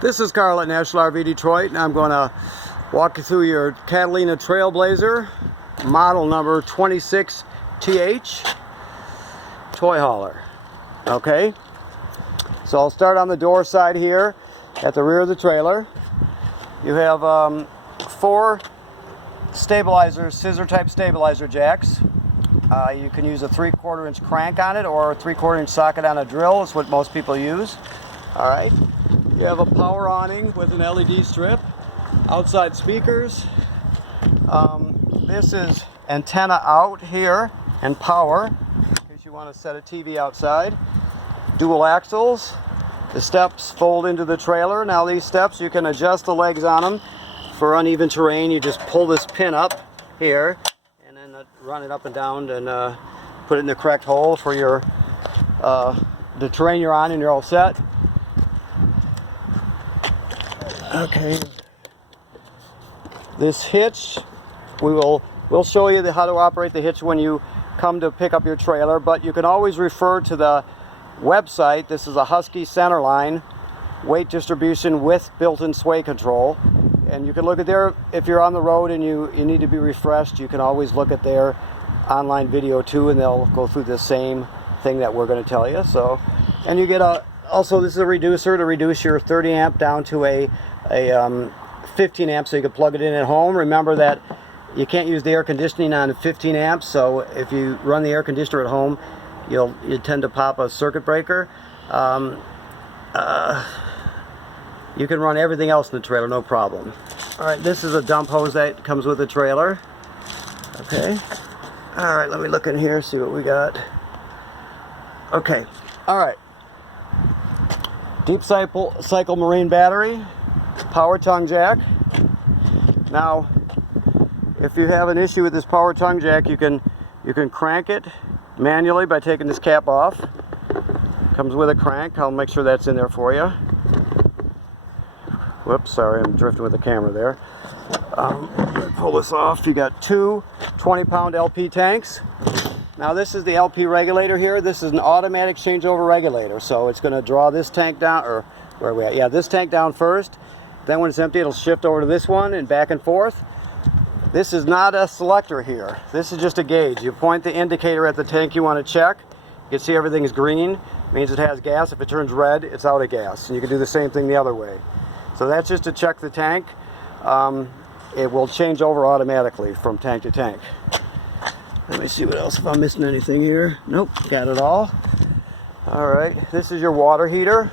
This is Carl at National RV Detroit, and I'm going to walk you through your Catalina Trailblazer, model number 26TH toy hauler. Okay, so I'll start on the door side here at the rear of the trailer. You have 4 stabilizers, scissor type stabilizer jacks. You can use a 3/4 inch crank on it or a 3/4 inch socket on a drill. It's what most people use. All right. You have a power awning with an LED strip, outside speakers. This is antenna out here and power, in case you want to set a TV outside. Dual axles. The steps fold into the trailer. Now these steps, you can adjust the legs on them. For uneven terrain, you just pull this pin up here and then run it up and down and put it in the correct hole for your the terrain you're on, and you're all set. Okay, this hitch, we'll show you how to operate the hitch when you come to pick up your trailer, but you can always refer to the website. This is a Husky Centerline weight distribution with built-in sway control, and you can look at there if you're on the road and you need to be refreshed. You can always look at their online video too, and they'll go through the same thing that we're going to tell you. So, and you get also, this is a reducer to reduce your 30 amp down to a 15 amps, so you can plug it in at home. Remember that you can't use the air conditioning on 15 amps, so if you run the air conditioner at home, you tend to pop a circuit breaker. You can run everything else in the trailer, no problem. Alright, this is a dump hose that comes with the trailer. Okay. Alright, let me look in here, see what we got. Okay. Alright. Deep cycle marine battery. Power tongue jack. Now, if you have an issue with this power tongue jack, you can crank it manually by taking this cap off. Comes with a crank. I'll make sure that's in there for you. Whoops, sorry, I'm drifting with the camera there. Pull this off. You got 2 20-pound LP tanks. Now this is the LP regulator here. This is an automatic changeover regulator, so it's going to draw this tank down, or where are we at? Yeah, this tank down first. Then when it's empty, it'll shift over to this one and back and forth. This is not a selector here. This is just a gauge. You point the indicator at the tank you want to check. You can see everything is green. It means it has gas. If it turns red, it's out of gas. And you can do the same thing the other way. So that's just to check the tank. It will change over automatically from tank to tank. Let me see what else, if I'm missing anything here. Nope, got it all. Alright, this is your water heater.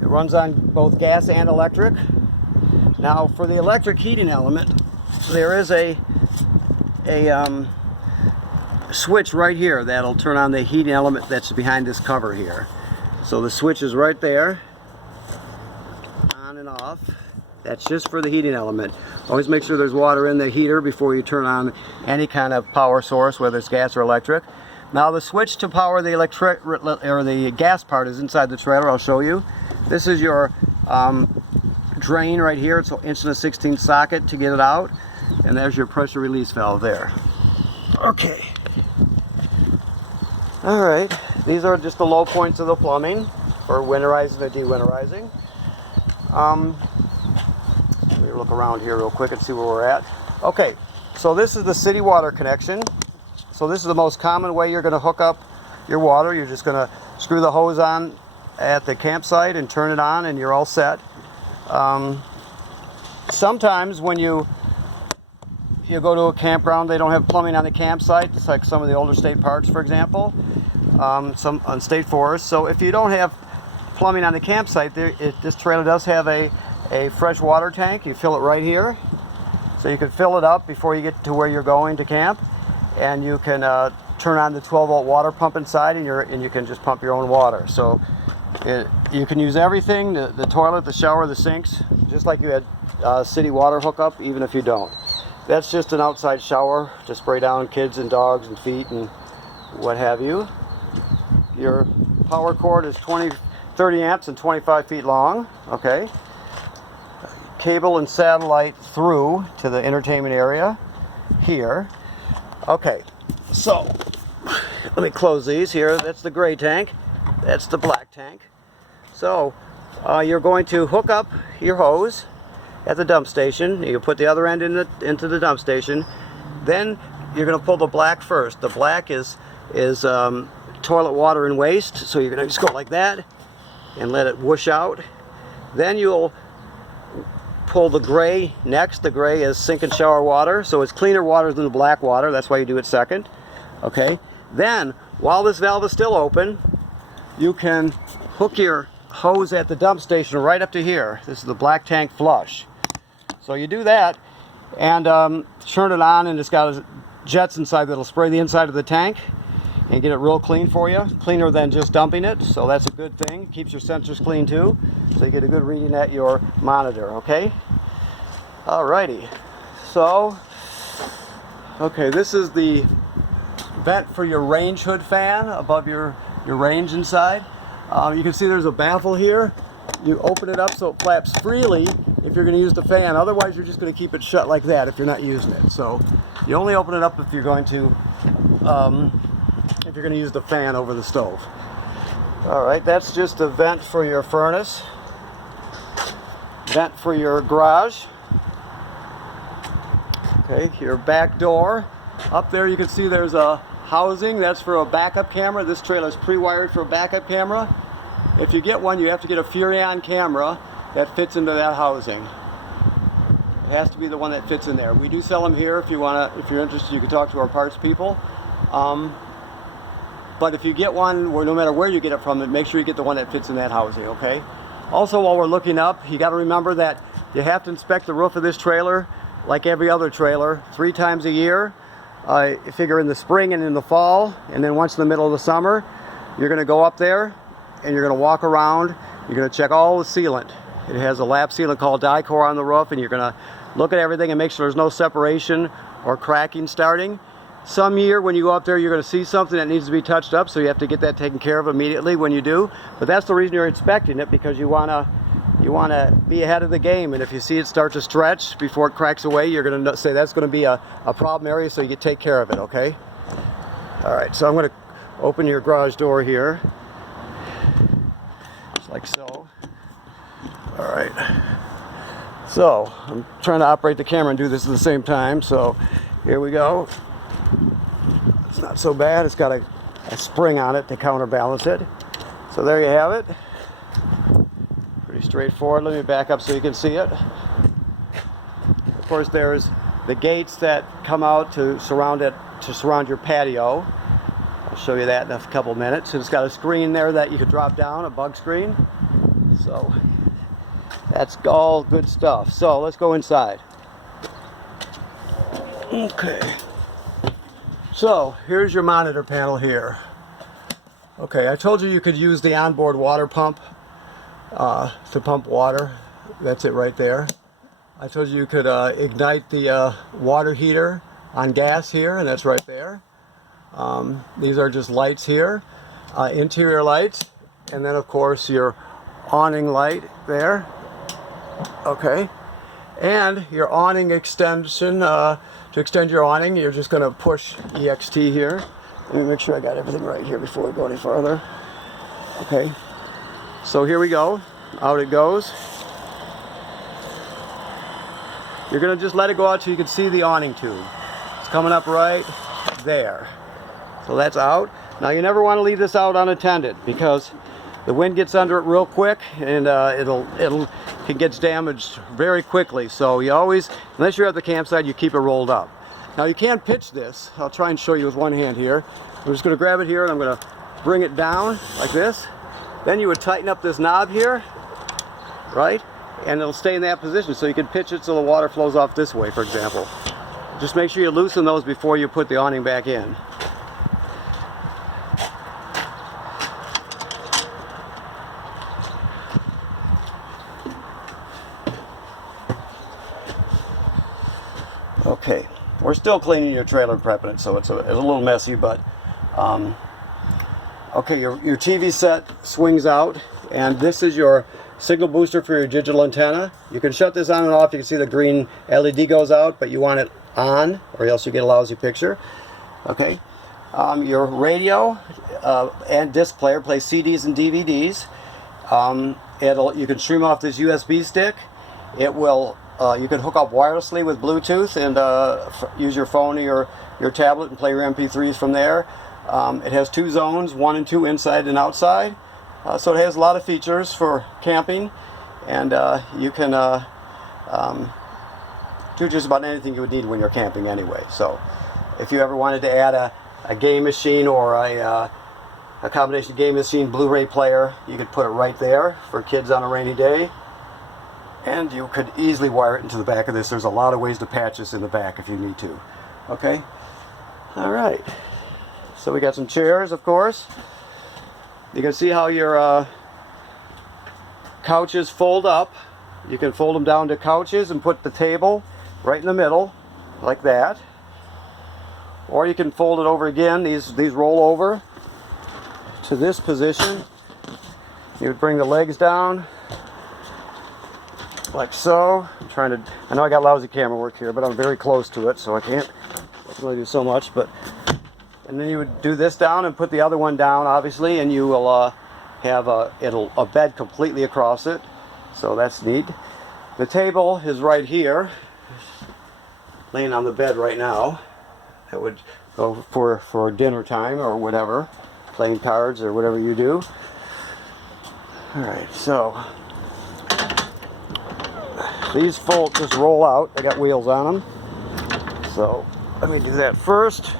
It runs on both gas and electric. Now for the electric heating element, there is a switch right here that'll turn on the heating element that's behind this cover here. So the switch is right there, on and off. That's just for the heating element. Always make sure there's water in the heater before you turn on any kind of power source, whether it's gas or electric. Now the switch to power the electric or the gas part is inside the trailer. I'll show you. This is your drain right here. It's an 1/16" socket to get it out, and there's your pressure release valve there. Okay. All right. These are just the low points of the plumbing for winterizing and de-winterizing. Let me look around here real quick and see where we're at. Okay, so this is the city water connection. So this is the most common way you're going to hook up your water. You're just going to screw the hose on at the campsite and turn it on, and you're all set. Sometimes when you go to a campground, they don't have plumbing on the campsite. It's like some of the older state parks, for example. Some on state forests. So if you don't have plumbing on the campsite, this trailer does have a fresh water tank. You fill it right here, so you can fill it up before you get to where you're going to camp, and you can turn on the 12-volt water pump inside, and you can just pump your own water. So you can use everything: the toilet, the shower, the sinks, just like you had city water hookup, even if you don't. That's just an outside shower to spray down kids and dogs and feet and what have you. Your power cord is 30 amps and 25 feet long. Okay. Cable and satellite through to the entertainment area here. Okay, so let me close these here. That's the gray tank. That's the black tank. So you're going to hook up your hose at the dump station. You put the other end into the dump station. Then you're going to pull the black first. The black is toilet water and waste. So you're going to just go like that and let it whoosh out. Then you'll pull the gray next. The gray is sink and shower water. So it's cleaner water than the black water. That's why you do it second. Okay. Then, while this valve is still open, you can hook your hose at the dump station right up to here. This is the black tank flush. So you do that and turn it on, and it's got jets inside that'll spray the inside of the tank and get it real clean for you. Cleaner than just dumping it, so that's a good thing. Keeps your sensors clean too, so you get a good reading at your monitor, okay? Alrighty. So, okay, this is the vent for your range hood fan above your range inside. You can see there's a baffle here. You open it up so it flaps freely if you're going to use the fan. Otherwise, you're just going to keep it shut like that if you're not using it. So you only open it up if you're going to use the fan over the stove. All right, that's just a vent for your furnace. Vent for your garage. Okay, your back door. Up there you can see there's a housing. That's for a backup camera. This trailer is pre-wired for a backup camera. If you get one, you have to get a Furrion camera that fits into that housing. It has to be the one that fits in there. We do sell them here. If you're interested, you can talk to our parts people. But if you get one, no matter where you get it from, make sure you get the one that fits in that housing, okay? Also, while we're looking up, you got to remember that you have to inspect the roof of this trailer like every other trailer 3 times a year. You figure in the spring and in the fall, and then once in the middle of the summer, you're going to go up there and you're going to walk around. You're going to check all the sealant. It has a lap sealant called Dicor on the roof, and you're going to look at everything and make sure there's no separation or cracking starting. Some year when you go up there, you're going to see something that needs to be touched up, so you have to get that taken care of immediately when you do. But that's the reason you're inspecting it, because you want to be ahead of the game, and if you see it start to stretch before it cracks away, you're going to say that's going to be a problem area, so you can take care of it, okay? All right, so I'm going to open your garage door here, just like so. All right, so I'm trying to operate the camera and do this at the same time, so here we go. It's not so bad. It's got a spring on it to counterbalance it. So there you have it. Pretty straightforward. Let me back up so you can see it. Of course, there's the gates that come out to surround your patio. I'll show you that in a couple minutes. It's got a screen there that you could drop down, a bug screen. So that's all good stuff. So let's go inside. Okay. So here's your monitor panel here. Okay, I told you you could use the onboard water pump to pump water. That's it right there. I told you you could ignite the water heater on gas here, and that's right there. These are just lights here, interior lights, and then of course your awning light there. Okay, and your awning extension. To extend your awning, you're just going to push EXT here. Let me make sure I got everything right here before we go any further. Okay, so here we go. Out it goes. You're going to just let it go out so you can see the awning tube. It's coming up right there. So that's out. Now you never want to leave this out unattended, because the wind gets under it real quick, and it gets damaged very quickly. So you always, unless you're at the campsite, you keep it rolled up. Now you can pitch this. I'll try and show you with one hand here. I'm just going to grab it here and I'm going to bring it down like this. Then you would tighten up this knob here, right? And it'll stay in that position, so you can pitch it so the water flows off this way, for example. Just make sure you loosen those before you put the awning back in. Okay, we're still cleaning your trailer and prepping it, so it's a little messy, but okay, your TV set swings out, and this is your signal booster for your digital antenna. You can shut this on and off. You can see the green LED goes out, but you want it on, or else you get a lousy picture. Okay, your radio and disc player plays CDs and DVDs. You can stream off this USB stick. It will. You can hook up wirelessly with Bluetooth and use your phone or your tablet and play your MP3s from there. It has 2 zones, 1 and 2 inside and outside. So it has a lot of features for camping, and you can do just about anything you would need when you're camping anyway. So if you ever wanted to add a game machine or a combination game machine Blu-ray player, you could put it right there for kids on a rainy day. And you could easily wire it into the back of this. There's a lot of ways to patch this in the back if you need to. Okay? Alright. So we got some chairs, of course. You can see how your couches fold up. You can fold them down to couches and put the table right in the middle, like that. Or you can fold it over again. These roll over to this position. You would bring the legs down like so. I know I got lousy camera work here, but I'm very close to it, so I can't really do so much. And then you would do this down and put the other one down, obviously, and you will have a bed completely across it. So that's neat. The table is right here, laying on the bed right now. That would go for dinner time or whatever, playing cards or whatever you do. All right, so these just roll out. They got wheels on them. So let me do that first.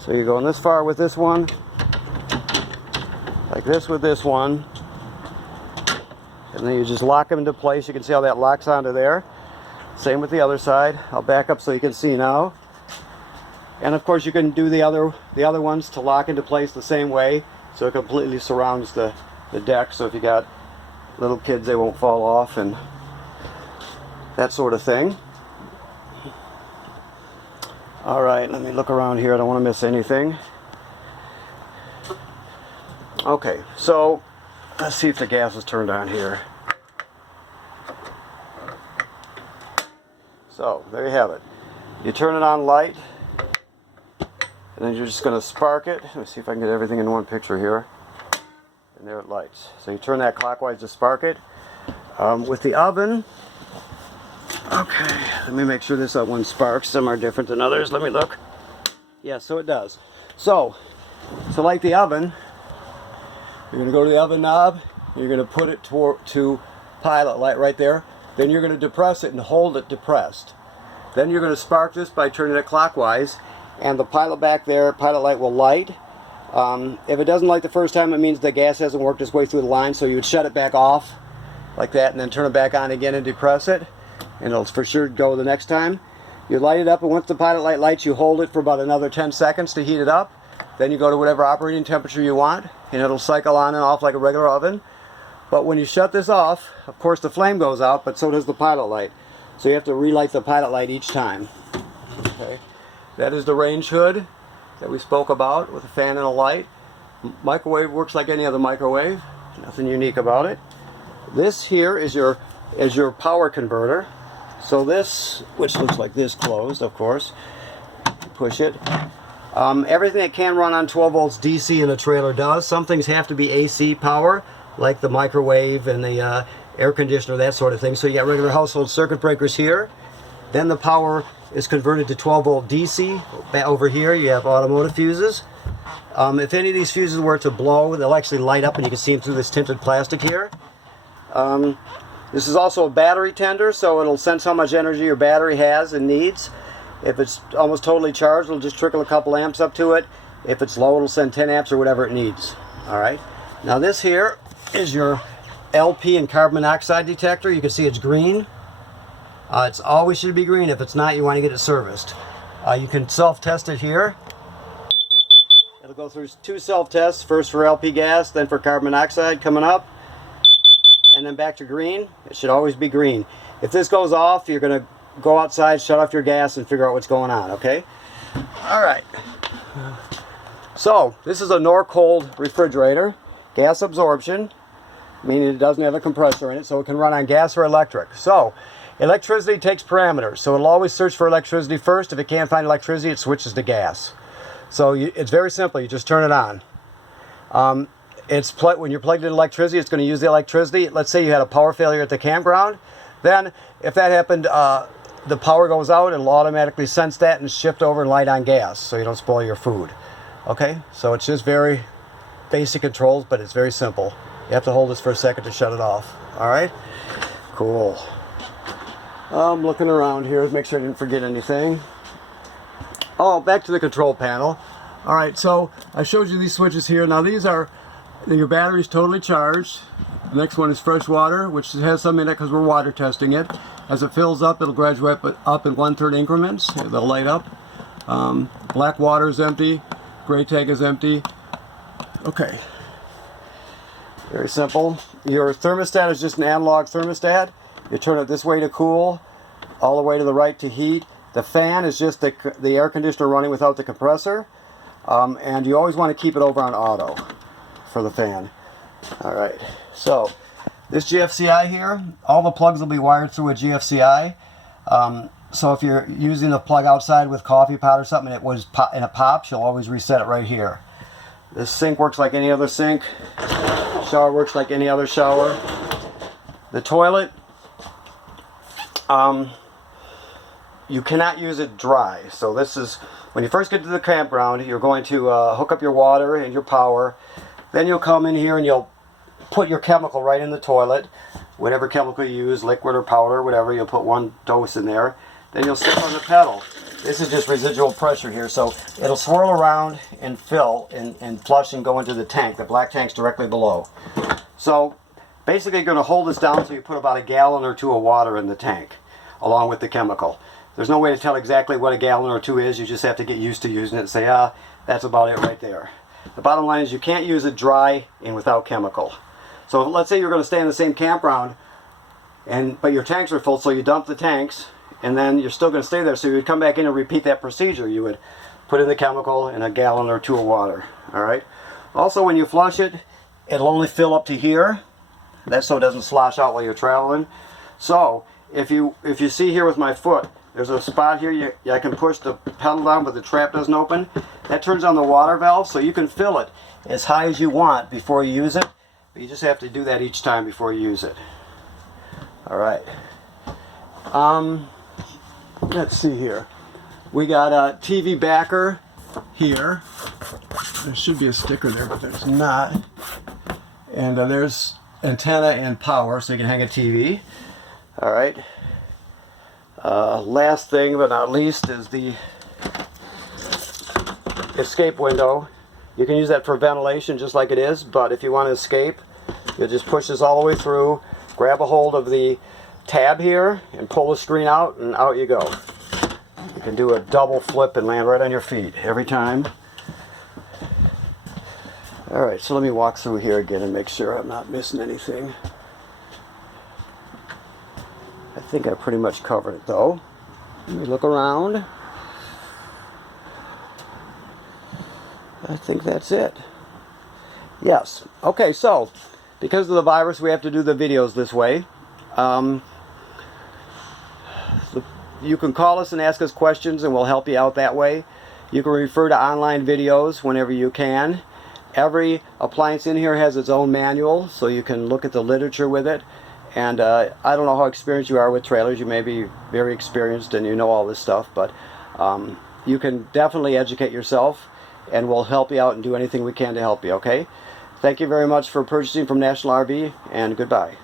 So you're going this far with this one, like this with this one, and then you just lock them into place. You can see how that locks onto there. Same with the other side. I'll back up so you can see now. And of course you can do the other ones to lock into place the same way, so it completely surrounds the deck. So if you got little kids, they won't fall off and that sort of thing. Alright, let me look around here. I don't want to miss anything. Okay, so let's see if the gas is turned on here. So, there you have it. You turn it on light, and then you're just going to spark it. Let me see if I can get everything in one picture here. And there it lights. So you turn that clockwise to spark it. With the oven, okay, let me make sure this one sparks. Some are different than others. Let me look. Yeah, so it does. So, to light the oven, you're going to go to the oven knob. You're going to put it to pilot light right there. Then you're going to depress it and hold it depressed. Then you're going to spark this by turning it clockwise, and the pilot back there, pilot light will light. If it doesn't light the first time, it means the gas hasn't worked its way through the line, so you would shut it back off like that and then turn it back on again and depress it, and it'll for sure go the next time. You light it up, and once the pilot light lights, you hold it for about another 10 seconds to heat it up. Then you go to whatever operating temperature you want, and it'll cycle on and off like a regular oven. But when you shut this off, of course the flame goes out, but so does the pilot light. So you have to relight the pilot light each time. Okay. That is the range hood that we spoke about with a fan and a light. Microwave works like any other microwave. Nothing unique about it. This here is your power converter. So this, which looks like this closed, of course, push it. Everything that can run on 12 volts DC in a trailer does. Some things have to be AC power, like the microwave and the air conditioner, that sort of thing. So you got regular household circuit breakers here. Then the power is converted to 12 volt DC. Over here you have automotive fuses. If any of these fuses were to blow, they'll actually light up, and you can see them through this tinted plastic here. This is also a battery tender, so it'll sense how much energy your battery has and needs. If it's almost totally charged, it'll just trickle a couple amps up to it. If it's low, it'll send 10 amps or whatever it needs. Alright. Now this here is your LP and carbon monoxide detector. You can see it's green. It's always should be green. If it's not, you want to get it serviced. You can self-test it here. It'll go through 2 self-tests, first for LP gas, then for carbon monoxide coming up, and then back to green. It should always be green. If this goes off, you're going to go outside, shut off your gas, and figure out what's going on, okay? Alright. So, this is a Norcold refrigerator. Gas absorption, meaning it doesn't have a compressor in it, so it can run on gas or electric. So, electricity takes parameters, so it'll always search for electricity first. If it can't find electricity, it switches to gas. So it's very simple. You just turn it on. when you're plugged in electricity, it's going to use the electricity. Let's say you had a power failure at the campground. Then, if that happened, the power goes out, it'll automatically sense that and shift over and light on gas, so you don't spoil your food. Okay, so it's just very basic controls, but it's very simple. You have to hold this for a second to shut it off. All right, cool. I'm looking around here to make sure I didn't forget anything. Oh, back to the control panel. All right, so I showed you these switches here. Now these are, your battery's totally charged. The next one is fresh water, which has some in it because we're water testing it. As it fills up, it'll graduate up in 1/3 increments. They'll light up. Black water is empty. Gray tag is empty. Okay. Very simple. Your thermostat is just an analog thermostat. You turn it this way to cool, all the way to the right to heat. The fan is just the air conditioner running without the compressor. And you always want to keep it over on auto for the fan. Alright, so this GFCI here, all the plugs will be wired through a GFCI. So if you're using a plug outside with coffee pot or something and it pops, you'll always reset it right here. This sink works like any other sink. Shower works like any other shower. The toilet, you cannot use it dry. So this is, when you first get to the campground, you're going to hook up your water and your power. Then you'll come in here and you'll put your chemical right in the toilet. Whatever chemical you use, liquid or powder, whatever, you'll put 1 dose in there. Then you'll step on the pedal. This is just residual pressure here, so it'll swirl around and fill and flush and go into the tank. The black tank's directly below. So basically you're going to hold this down so you put about 1 gallon or 2 of water in the tank, along with the chemical. There's no way to tell exactly what 1 gallon or 2 is. You just have to get used to using it and say, that's about it right there. The bottom line is you can't use it dry and without chemical. So let's say you're going to stay in the same campground, but your tanks are full, so you dump the tanks, and then you're still going to stay there. So you would come back in and repeat that procedure. You would put in the chemical and 1 gallon or 2 of water. All right. Also, when you flush it, it'll only fill up to here. That's so it doesn't slosh out while you're traveling. So if you see here with my foot, there's a spot here I can push the pedal down, but the trap doesn't open. That turns on the water valve, so you can fill it as high as you want before you use it. But you just have to do that each time before you use it. All right. Let's see here. We got a TV backer here. There should be a sticker there, but there's not. And there's antenna and power, so you can hang a TV. All right. Last thing but not least is the escape window. You can use that for ventilation just like it is, but if you want to escape, you'll just push this all the way through, grab a hold of the tab here, and pull the screen out, and out you go. You can do a double flip and land right on your feet every time. Alright, so let me walk through here again and make sure I'm not missing anything. I think I pretty much covered it though. Let me look around. I think that's it. Yes. Okay, so because of the virus, we have to do the videos this way. You can call us and ask us questions and we'll help you out that way. You can refer to online videos whenever you can. Every appliance in here has its own manual, so you can look at the literature with it. And I don't know how experienced you are with trailers. You may be very experienced and you know all this stuff, but you can definitely educate yourself, and we'll help you out and do anything we can to help you, okay? Thank you very much for purchasing from National RV, and goodbye.